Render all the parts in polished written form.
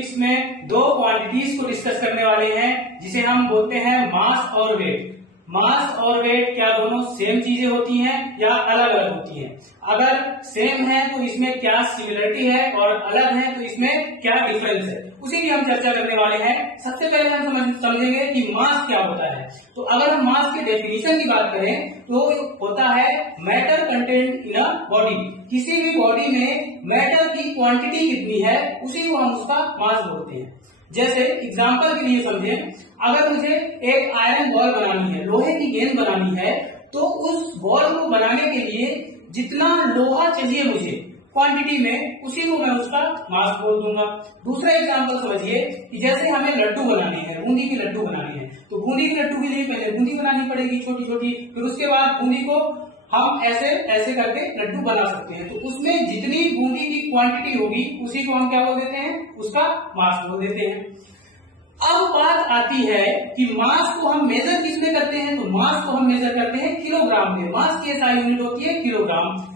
Physics में दो quantities को डिस्कस करने वाले हैं जिसे हम बोलते हैं मास और वेट। मास और वेट क्या दोनों सेम चीजें होती हैं या अलग अलग होती हैं? अगर सेम है तो इसमें क्या सिमिलरिटी है और अलग है तो इसमें क्या डिफरेंस है, उसी की हम चर्चा करने वाले हैं। सबसे पहले हम समझेंगे कि मास क्या होता है। तो अगर हम मास के डेफिनेशन की बात करें तो होता है matter content in a body. किसी भी बॉडी में मैटर की क्वांटिटी कितनी है उसी को हम उसका मास बोलते हैं। जैसे एग्जांपल के लिए समझें, अगर मुझे एक आयरन बॉल बनानी है, लोहे की गेंद बनानी है, तो उस बॉल को बनाने के लिए जितना लोहा चाहिए मुझे क्वांटिटी में, उसी को मैं उसका मास बोल दूंगा। दूसरा एग्जांपल समझिए कि जैसे हमें लड्डू बनाने हैं, बूंदी की लड्डू बनानी है, तो बूंदी की लड्डू के लिए पहले बूंदी बनानी पड़ेगी छोटी छोटी, फिर उसके बाद बूंदी को हम ऐसे ऐसे करके लड्डू बना सकते हैं। तो उसमें जितनी बूंदी की क्वांटिटी होगी उसी को हम क्या बोल देते हैं, उसका मास बोल देते हैं। अब बात आती है कि मास को हम मेजर किसमें करते हैं, तो मास को हम मेजर करते हैं किलोग्राम में। मास की SI यूनिट होती है किलोग्राम।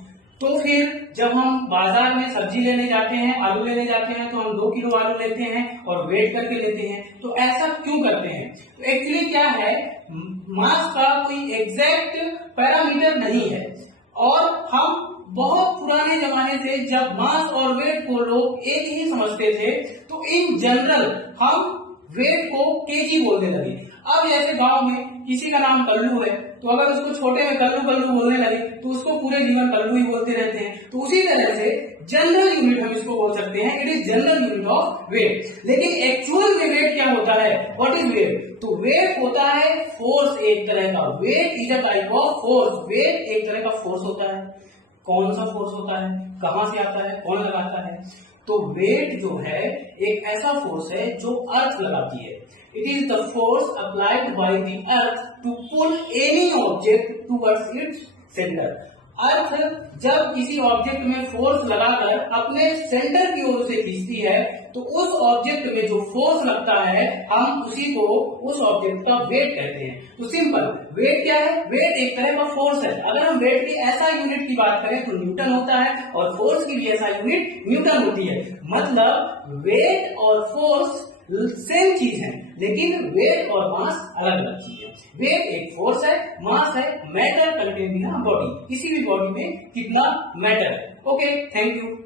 तो फिर जब हम बाजार में सब्जी लेने जाते हैं, आलू लेने जाते हैं, तो हम 2 किलो आलू लेते हैं और वेट करके लेते हैं। तो ऐसा क्यों करते हैं? तो एक्चुअली क्या है, मास का कोई एग्जैक्ट पैरामीटर नहीं है और हम बहुत पुराने जमाने से जब मास और वेट को लोग एक ही समझते थे तो इन जनरल हम वेट को केजी बोलने लगे। अब जैसे गांव में किसी का नाम कल्लू है तो अगर उसको छोटे में कल्लू कल्लू बोलने लगे तो उसको पूरे जीवन कल्लू ही बोलते रहते हैं। तो उसी तरह से जनरल यूनिट हम इसको बोल सकते हैं, it is general unit of weight. लेकिन एक्चुअल में वेट क्या होता है, व्हाट इज वेट? तो वेट होता है फोर्स, एक तरह का। Weight is a type of force. Weight एक तरह का फोर्स होता है। कौन सा फोर्स होता है, कहां से आता है, कौन लगाता है? तो वेट जो है एक ऐसा फोर्स है जो अर्थ लगाती है। It is the force applied by the earth to pull any object towards its centre. Earth जब किसी ऑब्जेक्ट में फोर्स लगाकर अपने सेंटर की ओर से खींचती है तो उस ऑब्जेक्ट में जो फोर्स लगता है हम उसी को उस ऑब्जेक्ट का वेट कहते हैं। तो सिंपल, वेट क्या है? वेट एक तरह का फोर्स है। अगर हम वेट की SI यूनिट की बात करें तो न्यूटन होता है और फोर्स की भी SI यूनिट न्यूटन होती है। मतलब वेट और फोर्स सेम चीज है लेकिन वेट और मास अलग अलग चीज है। वेट एक फोर्स है, मास है मैटर कंटेन इन बॉडी। किसी भी बॉडी में कितना मैटर है। Okay, thank you.